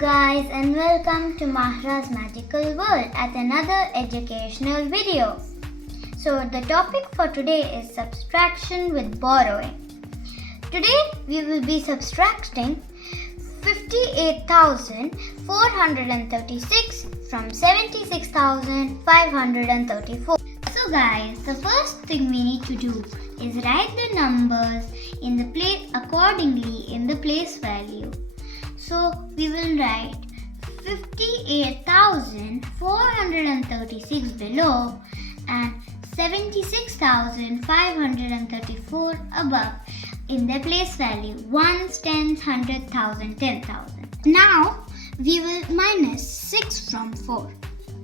guys, and welcome to Maahira's Magical World at another educational video. So the topic for today is subtraction with borrowing. Today we will be subtracting 58,436 from 76,534. So guys, the first thing we need to do is write the numbers in the place accordingly in the place value. So we will write 58,436 below and 76,534 above in their place value, ones, tens, 100,000, 10,000. Now we will minus 6 from 4.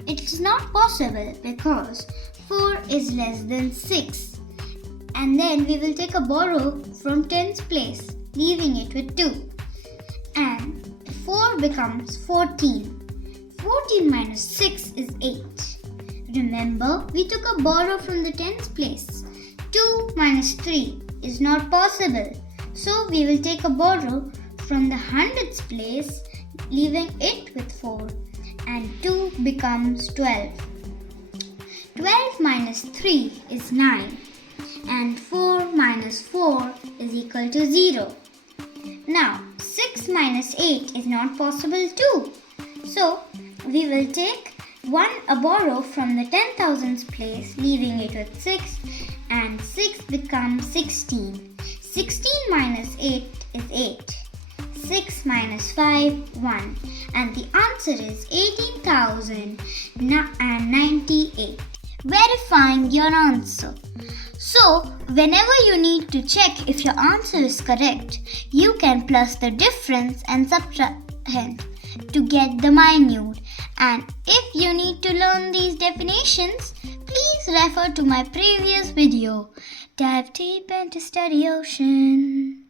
It is not possible because 4 is less than 6. And then we will take a borrow from tens place, leaving it with 2. And 4 becomes 14. 14 minus 6 is 8. Remember, we took a borrow from the tens place. 2 minus 3 is not possible. So we will take a borrow from the hundreds place, leaving it with 4. And 2 becomes 12. 12 minus 3 is 9. And 4 minus 4 is equal to 0. Now, 6 minus 8 is not possible too. So, we will take a borrow from the 10,000s place, leaving it with 6, and 6 becomes 16. 16 minus 8 is 8. 6 minus 5, 1. And the answer is 18,098. Verifying your answer. So, whenever you need to check if your answer is correct, you can plus the difference and subtrahend to get the minute. And if you need to learn these definitions, please refer to my previous video. Dive deep into study ocean.